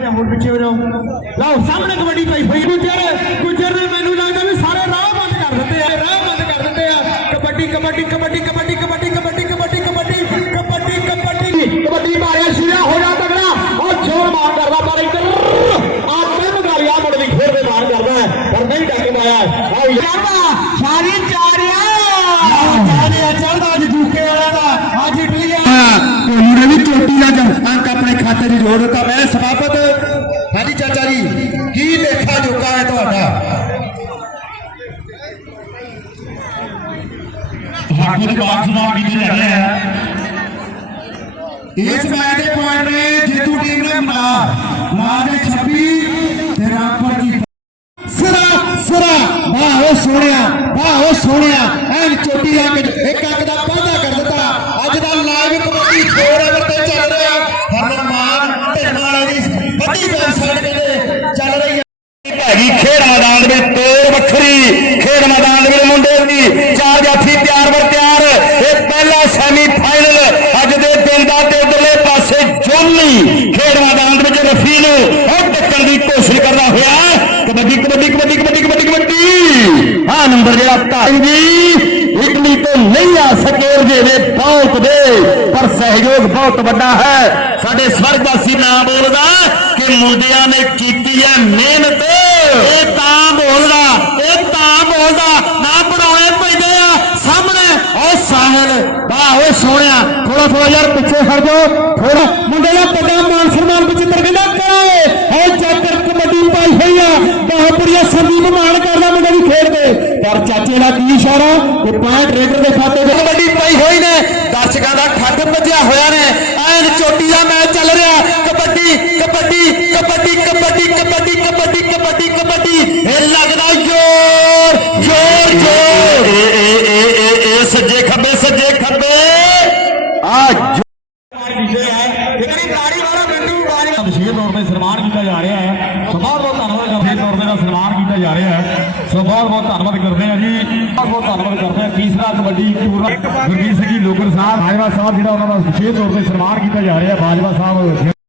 ਜਾ ਹੋਰ ਪਿੱਛੇ ਹੋ ਜਾਓ। ਲਓ ਸਾਹਮਣੇ ਕਬੱਡੀ ਪਈ ਹੋਈ ਗੁੱਜਰ। ਗੁੱਜਰ ਨੇ ਮੈਨੂੰ ਲੱਗਦਾ ਵੀ ਸਾਰੇ ਰਾਹ ਬੰਦ ਕਰ ਦਿੱਤੇ ਆ ਰਾਹ ਬੰਦ ਕਰ ਦਿੱਤੇ ਆ। ਕਬੱਡੀ ਕਬੱਡੀ ਕਬੱਡੀ ਕਬੱਡੀ ਕਬੱਡੀ ਕਬੱਡੀ ਕਬੱਡੀ ਕਬੱਡੀ ਕਬੱਡੀ ਕਬੱਡੀ। ਕਬੱਡੀ ਮਾਰਿਆ ਸ਼ਿਰਾ ਹੋ ਜਾ ਤਗੜਾ। ਉਹ ਜੋਰ ਮਾਰ ਕਰਦਾ ਪਰ ਇੱਧਰ ਆ ਮੈਂ ਮਗਾਲਿਆ ਮੁੜ ਵੀ ਫੇਰ ਦੇ ਮਾਰ ਕਰਦਾ ਹੈ, ਪਰ ਨਹੀਂ ਟੱਕ ਮਾਇਆ ਆ ਯਾਰਾ ਸਾਰੀ ਚਾਰਿਆ ਚਾਰਿਆ ਚੜਦਾ ਅੱਜ ਦੂਕੇ ਵਾਲਾ ਦਾ। ਅੱਜ ਇਟਲੀ ਕੋਹਲੀ ਨੇ ਵੀ ਚੋਟੀ ਜ- ਅੰਕ ਆਪਣੇ ਖਾਤੇ 'ਚ ਜੋੜ ਦਿੱਤਾ। ਹਾਕੀ ਦੇ ਬਾਅਦ ਸਮਾਂ ਕੀਤੇ ਜਾ ਰਹੇ ਹੈ ਇਸ ਮੈਚ ਦੇ ਪੁਆਇੰਟ ਨੇ ਜੇਤੂ ਟੀਮ ਨੇ ਮਨਾ ਮਨਾ ਦੇ 26 ਤੇ ਰਾਮਪੁਰ ਦੀ ਸਿਰਾ ਸਿਰਾ ਵਾਹ ਉਹ ਸੋਹਣਿਆ ਵਾਹ ਉਹ ਸੋਹਣਿਆ। ਐਨ ਚੋਟੀ ਆ ਕੇ ਇੱਕ ਅੱਗ ਦਾ ਵਾਅਦਾ ਕਰ ਦਿੱਤਾ। ਅੱਜ ਦਾ ਲਾਈਵ ਕਬੱਡੀ 4 ਓਵਰ ਤੇ ਚੱਲ ਰਿਹਾ। ਹਰਮਨ ਢਿੱਲੋਂ ਵਾਲੇ ਦੀ ਵੱਡੀ ਗੱਲ ਸਾਡ ਕਹਿੰਦੇ ਚੱਲ ਰਹੀ ਹੈ। ਹੈਗੀ ਖੇਡ ਮੈਦਾਨ ਵਿੱਚ ਤੋੜ ਵੱਖਰੀ। ਖੇਡ ਮੈਦਾਨ ਦੇ ਵਿੱਚ ਮੁੰਡੇ ਦੀ ਚਾਰ ਜਾਫੀ ਤਿਆਰ ਬਰ ਤਿਆਰ ਇਹ ਪਹਿਲਾ ਸੈਮੀ ਫਾਈਨਲ ਅੱਜ ਦੇ ਦਿਨ ਦਾ ਤੇ ਉਧਰਲੇ ਪਾਸੇ ਜੋਨੀ ਖੇਡ ਮੈਦਾਨ ਦੇ ਵਿੱਚ ਰਫੀ ਨੂੰ ਉਹ ਟੱਕਣ ਦੀ ਕੋਸ਼ਿਸ਼ ਕਰਦਾ ਹੋਇਆ ਕਬੱਡੀ ਕਬੱਡੀ ਕਬੱਡੀ ਕਬੱਡੀ ਕਬੱਡੀ ਕਬੱਡੀ ਆ ਨੰਬਰ ਜਿਹੜਾ ਧਾਰੀ ਇਟਲੀ ਤੋਂ ਨਹੀਂ ਆ ਸਕੇ ਜੇ ਬਹੁਤ ਦੇ, ਪਰ ਸਹਿਯੋਗ ਬਹੁਤ ਵੱਡਾ ਹੈ। ਸਾਡੇ ਸਵਰਗਵਾਸੀ ਨਾਮ ਬੋਲਦਾ ਕਿ ਮੁੰਡਿਆਂ ਨੇ ਕੀਤੀ ਹੈ ਮਿਹਨਤ। ਇਹ ਤਾਂ ਬੋਲਦਾ, ਇਹ ਤਾਂ ਬੋਲਦਾ, ਨਾ ਬਣਾਉਣੇ ਪੈਂਦੇ ਆ। ਸਾਹਮਣੇ ਉਹ ਸਾਹਿਲ, ਵਾਹ, ਓਏ ਸੋਹਣਿਆ ਥੋੜਾ ਥੋੜਾ ਯਾਰ ਪਿੱਛੇ ਹਟ ਜਾਓ। ਥੋੜਾ ਮੁੰਡੇ ਦਾ ਪੱਗਾ ਮਾਨ ਸਨਮਾਨ ਬਚਿੱਤਰ ਕਹਿੰਦਾ ਕਰੋ ਉਹ ਚੱਕਰ ਕਬੱਡੀ ਪਾਈ ਹੋਈ ਆ ਬਾਹਪੁਰੀਆ ਸੰਦੀਪ ਮਾਨ ਕਰਦਾ ਮੁੰਡੇ ਦੀ ਖੇਡ ਤੇ ਪਰ ਚਾਚੇ ਦਾ ਕੀ ਇਸ਼ਾਰਾ? ਤੇ ਪੁਆਇੰਟ ਰੇਡਰ ਦੇ ਖਾਤੇ 'ਚ ਕਬੱਡੀ ਪਾਈ ਹੋਈ ਨੇ। ਦਰਸ਼ਕਾਂ ਦਾ ਠੱਗ ਵੱਜਿਆ ਹੋਇਆ ਨੇ। ਐਨ ਚੋਟੀ ਦਾ ਮੈਚ ਚੱਲ ਰਿਹਾ। ਕਬੱਡੀ ਕਬੱਡੀ ਕਬੱਡੀ ਕਬੱਡੀ ਕਬੱਡੀ ਕਬੱਡੀ ਕਬੱਡੀ ਕਬੱਡੀ। ਇਹ ਲੱਗਦਾ ਜ਼ੋਰ ਜ਼ੋਰ ਜ਼ੋਰ। ਏ ਏ ਏ ਏ ਸੱਜੇ ਖੱਬੇ ਸੱਜੇ ਖੱਬੇ। ਆ ਵਿਜੇ ਹੈ ਜਿਹੜੀ ਤਾੜੀ ਵਾਲਾ ਬਿੰਦੂ ਬਾਜ ਵਿਸ਼ੇਸ਼ ਤੌਰ ਤੇ ਸਨਮਾਨ ਕੀਤਾ ਜਾ ਰਿਹਾ ਹੈ। ਸੋ ਬਹੁਤ ਬਹੁਤ ਧੰਨਵਾਦ ਕਰਦੇ ਤੌਰ ਤੇ ਦਾ ਸਨਮਾਨ ਕੀਤਾ ਜਾ ਰਿਹਾ ਹੈ। ਸੋ ਬਹੁਤ ਬਹੁਤ ਧੰਨਵਾਦ ਕਰਦੇ ਆ ਜੀ। ਬਹੁਤ ਬਹੁਤ ਧੰਨਵਾਦ ਕਰਦੇ ਆ ਤੀਸਰਾ ਕਬੱਡੀ ਟੂਰ ਗੁਰਮੀਤ ਸਿੰਘ ਜੀ ਲੋਕਰ ਸਾਹਿਬ, ਬਾਜਵਾ ਸਾਹਿਬ ਜਿਹੜਾ ਉਹਨਾਂ ਦਾ ਵਿਸ਼ੇਸ਼ ਤੌਰ ਤੇ ਸਨਮਾਨ ਕੀਤਾ ਜਾ ਰਿਹਾ ਬਾਜਵਾ ਸਾਹਿਬ।